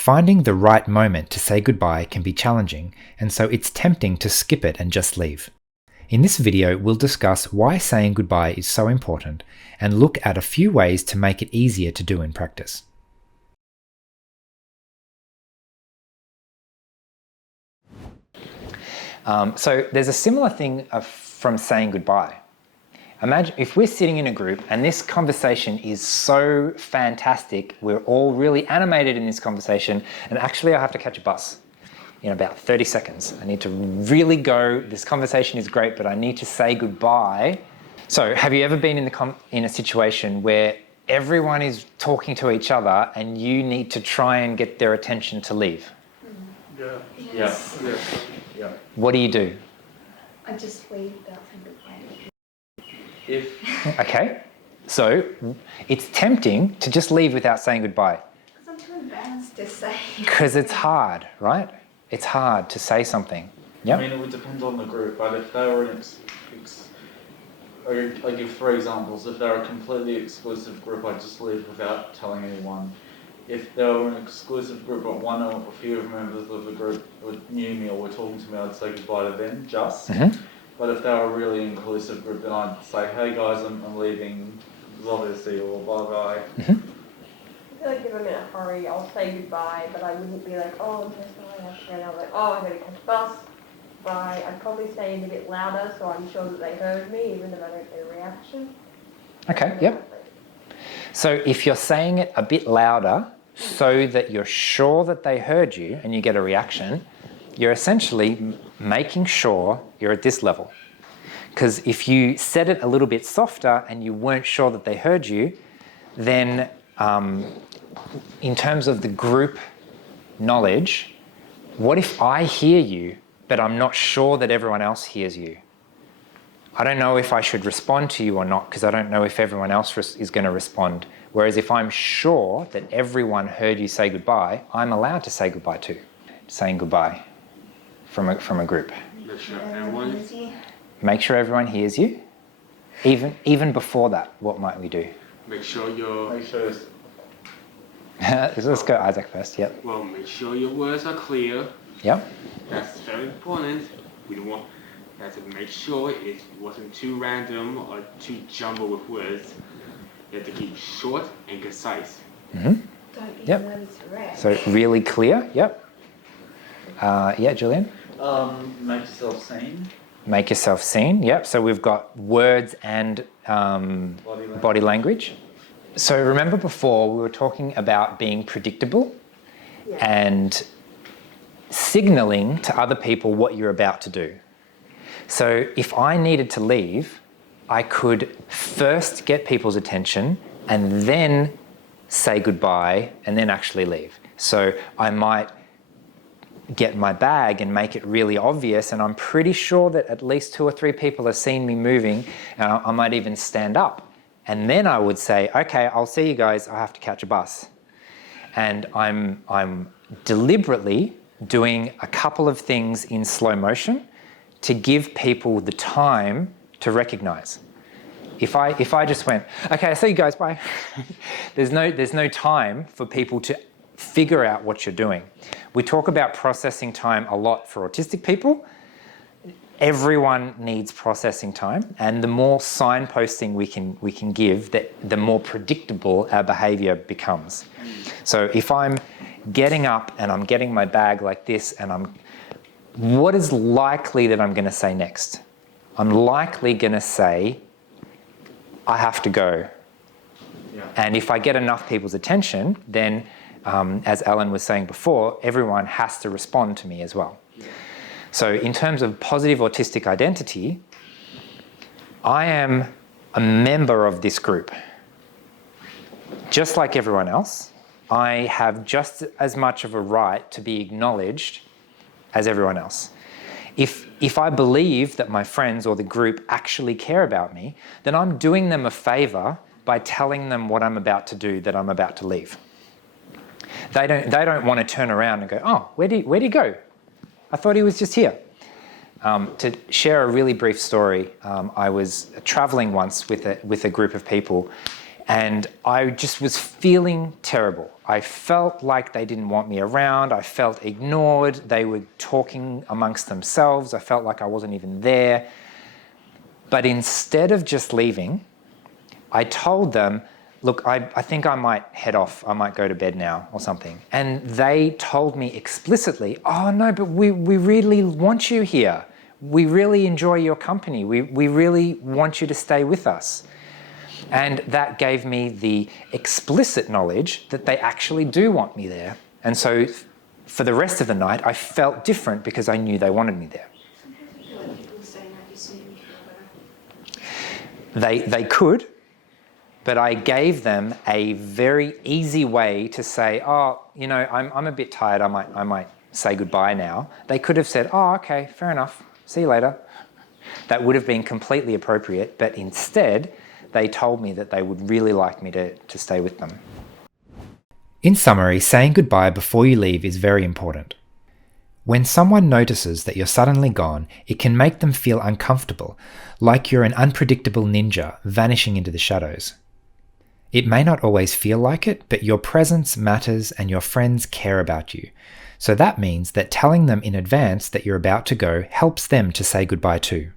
Finding the right moment to say goodbye can be challenging, and so it's tempting to skip it and just leave. In this video, we'll discuss why saying goodbye is so important and look at a few ways to make it easier to do in practice. So there's a similar thing from saying goodbye. Imagine if we're sitting in a group and this conversation is so fantastic, we're all really animated in this conversation, and actually I have to catch a bus in about 30 seconds. I need to really go, this conversation is great, but I need to say goodbye. So have you ever been in a situation where everyone is talking to each other and you need to try and get their attention to leave? Yeah. Yes. Yeah. What do? I just leave without saying goodbye. Okay, so it's tempting to just leave without saying goodbye. Because I'm too embarrassed to say. Because it's hard, right? It's hard to say something. Yeah. I mean, it would depend on the group, but if they were I give 3 examples. If they're a completely exclusive group, I'd just leave without telling anyone. If they were an exclusive group, but one or a few members of the group knew me or were talking to me, I'd say goodbye to them just. Mm-hmm. But if they were a really inclusive group, then I'd say, hey guys, I'm leaving, obviously, or bye-bye. Mm-hmm. I feel like if I'm in a hurry, I'll say goodbye, but I wouldn't be like, oh, I'm so sorry, I have to go now. Like, oh, I'm going to catch a bus. Bye. I'd probably say it a bit louder so I'm sure that they heard me, even if I don't get a reaction. Okay, yep. So if you're saying it a bit louder so that you're sure that they heard you and you get a reaction, you're essentially making sure you're at this level. Because if you said it a little bit softer and you weren't sure that they heard you, then in terms of the group knowledge, what if I hear you, but I'm not sure that everyone else hears you? I don't know if I should respond to you or not, because I don't know if everyone else is going to respond. Whereas if I'm sure that everyone heard you say goodbye, I'm allowed to say goodbye too. Saying goodbye from a group. Make sure everyone hears you. Even before that, what might we do? Make sure your Let's go Isaac first. Yep. well, make sure your words are clear. Yep. That's very important. We don't want that to make sure it wasn't too random or too jumbled with words. You have to keep short and concise. Mm-hmm. Don't be Yep. nervous to rest. So really clear. Yep. Yeah, Julian. Make yourself seen. Make yourself seen. Yep. So we've got words and body language. So remember before we were talking about being predictable and signaling to other people what you're about to do. So if I needed to leave, I could first get people's attention and then say goodbye and then actually leave. So I might get my bag and make it really obvious, and I'm pretty sure that at least 2 or 3 people have seen me moving, and I might even stand up. And then I would say, okay, I'll see you guys, I have to catch a bus. And I'm deliberately doing a couple of things in slow motion to give people the time to recognize. If I just went, okay, I'll see you guys, bye. there's no time for people to figure out what you're doing. We talk about processing time a lot for autistic people. Everyone needs processing time, and the more signposting we can give, the more predictable our behavior becomes. So if I'm getting up and I'm getting my bag like this, and what is likely that I'm going to say next? I'm likely going to say, I have to go. Yeah. And if I get enough people's attention, then as Alan was saying before, everyone has to respond to me as well. Yeah. So in terms of positive autistic identity, I am a member of this group. Just like everyone else, I have just as much of a right to be acknowledged as everyone else. If I believe that my friends or the group actually care about me, then I'm doing them a favor by telling them what I'm about to do, that I'm about to leave. They don't want to turn around and go, oh, where'd he go? I thought he was just here. To share a really brief story, I was traveling once with a group of people, And I just was feeling terrible. I felt like they didn't want me around. I felt ignored. They were talking amongst themselves. I felt like I wasn't even there. But instead of just leaving, I told them, look, I think I might head off. I might go to bed now or something. And they told me explicitly, oh no, but we really want you here. We really enjoy your company. We really want you to stay with us. And that gave me the explicit knowledge that they actually do want me there. And so for the rest of the night, I felt different because I knew they wanted me there. Sometimes I feel like people saying that just made me feel better. They could, but I gave them a very easy way to say, oh, you know, I'm a bit tired. I might say goodbye now. They could have said, oh, okay, fair enough. See you later. That would have been completely appropriate, but instead, they told me that they would really like me to stay with them. In summary, saying goodbye before you leave is very important. When someone notices that you're suddenly gone, it can make them feel uncomfortable, like you're an unpredictable ninja vanishing into the shadows. It may not always feel like it, but your presence matters and your friends care about you. So that means that telling them in advance that you're about to go helps them to say goodbye too.